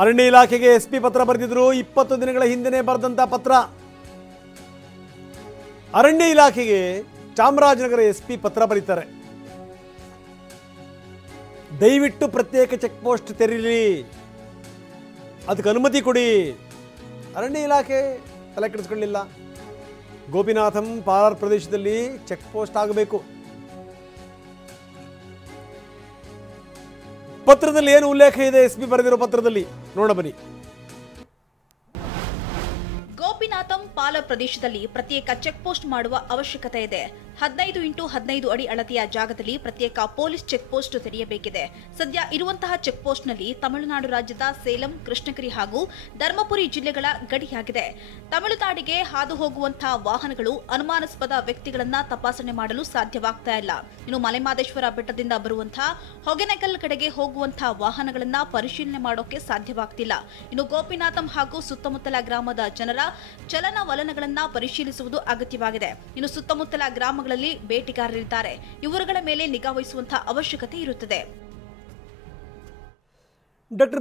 ಅರಣ್ಯ ಇಲಾಖೆಗೆ ಎಸ್ಪಿ ಪತ್ರ ಬರೆದಿದ್ರು. 20 ದಿನಗಳ ಹಿಂದೆನೇ ಬರೆದಂತ ಪತ್ರ. ಅರಣ್ಯ ಇಲಾಖೆಗೆ ಚಾಮರಾಜನಗರ ಎಸ್ಪಿ ಪತ್ರ ಬರೀತಾರೆ. ದಯವಿಟ್ಟು ಪ್ರತ್ಯೇಕ ಚೆಕ್ ಪೋಸ್ಟ್ ತೆರೀಲಿ, ಅದಕ್ಕೆ ಅನುಮತಿ ಕೊಡಿ. ಅರಣ್ಯ ಇಲಾಖೆ ತಲೆ ಕೆಡಿಸ್ಕೊಳ್ಳಿಲ್ಲ. ಗೋಪಿನಾಥಂ ಪಾರಾರ್ ಪ್ರದೇಶದಲ್ಲಿ ಚೆಕ್ ಪೋಸ್ಟ್ ಆಗಬೇಕು. ಪತ್ರದಲ್ಲಿ ಏನು ಉಲ್ಲೇಖ ಇದೆ ಎಸ್ಪಿ ಬರೆದಿರೋ ಪತ್ರದಲ್ಲಿ ನೋಡ ಬನ್ನಿ. ಗೋಪಿನಾಥಂ ಪಾಲ ಪ್ರದೇಶದಲ್ಲಿ ಪ್ರತ್ಯೇಕ ಚೆಕ್ ಪೋಸ್ಟ್ ಮಾಡುವ ಅವಶ್ಯಕತೆ ಇದೆ. 15x15 ಅಡಿ ಅಳತೆಯ ಜಾಗದಲ್ಲಿ ಪ್ರತ್ಯೇಕ ಪೊಲೀಸ್ ಚೆಕ್ ಪೋಸ್ಟ್ ತೆರೆಯಬೇಕಿದೆ. ಸದ್ಯ ಇರುವಂತಹ ಚೆಕ್ ಪೋಸ್ಟ್ನಲ್ಲಿ ತಮಿಳುನಾಡು ರಾಜ್ಯದ ಸೇಲಂ, ಕೃಷ್ಣಗಿರಿ ಹಾಗೂ ಧರ್ಮಪುರಿ ಜಿಲ್ಲೆಗಳ ಗಡಿಯಾಗಿದೆ. ತಮಿಳುನಾಡಿಗೆ ಹಾದು ಹೋಗುವಂತಹ ವಾಹನಗಳು ಅನುಮಾನಾಸ್ಪದ ವ್ಯಕ್ತಿಗಳನ್ನ ತಪಾಸಣೆ ಮಾಡಲು ಸಾಧ್ಯವಾಗ್ತಾ ಇಲ್ಲ. ಇನ್ನು ಮಲೆಮಹದೇಶ್ವರ ಬೆಟ್ಟದಿಂದ ಬರುವಂತಹ ಹೊಗೆನಕಲ್ ಕಡೆಗೆ ಹೋಗುವಂತಹ ವಾಹನಗಳನ್ನ ಪರಿಶೀಲನೆ ಮಾಡೋಕೆ ಸಾಧ್ಯವಾಗ್ತಿಲ್ಲ. ಇನ್ನು ಗೋಪಿನಾಥಂ ಹಾಗೂ ಸುತ್ತಮುತ್ತಲ ಗ್ರಾಮದ ಜನರ ಚಲನವಲನಗಳನ್ನ ಪರಿಶೀಲಿಸುವುದು ಅಗತ್ಯವಾಗಿದೆ. ಇನ್ನು ಸುತ್ತಮುತ್ತಲ ಗ್ರಾಮಗಳಲ್ಲಿ ಬೇಟೆಗಾರರಿದ್ದಾರೆ, ಇವರುಗಳ ಮೇಲೆ ನಿಗಾ ವಹಿಸುವಂತಹ ಅವಶ್ಯಕತೆ ಇರುತ್ತದೆ. ಡಾಕ್ಟರ್